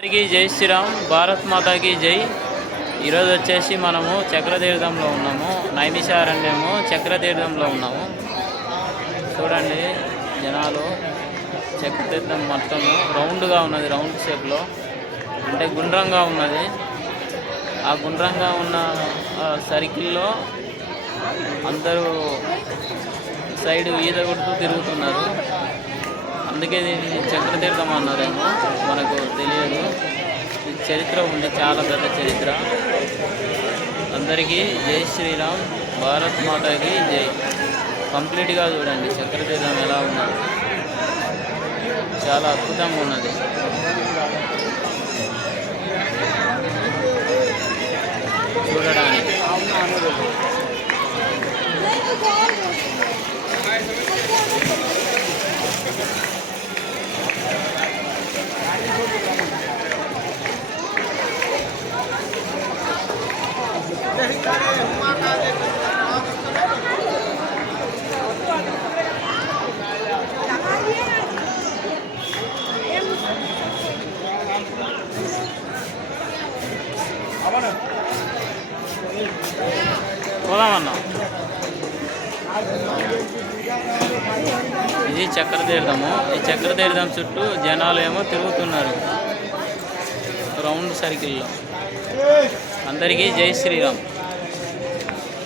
అందరికీ జై శ్రీరామ్, భారత్ మాతాకి జై. ఈరోజు వచ్చేసి మనము చక్రతీర్థంలో ఉన్నాము, నైమిషారణ్యము చక్రతీర్థంలో ఉన్నాము. చూడండి జనాలు. చక్రతీర్థం మొత్తం రౌండ్గా ఉన్నది, రౌండ్ షేప్లో, అంటే గుండ్రంగా ఉన్నది. ఆ గుండ్రంగా ఉన్న సర్కిల్లో అందరూ సైడ్ ఈత కొడుతూ తిరుగుతున్నారు. అందుకే దీన్ని చక్రతీర్థం అన్నారేమో, మనకు తెలియదు. చరిత్ర ఉంది, చాలా పెద్ద చరిత్ర. అందరికీ జై శ్రీరామ్, భారత్ మాతాకి జై. కంప్లీట్గా చూడండి చక్రతీర్థం ఎలా ఉన్నది, చాలా అద్భుతంగా ఉన్నది. చూడడానికి పోదామన్నా. ఇది చక్రతీర్థము. ఈ చక్రతీర్థం చుట్టూ జనాలు ఏమో తిరుగుతున్నారు రౌండ్ సర్కిల్లో. అందరికీ జై శ్రీరామ్.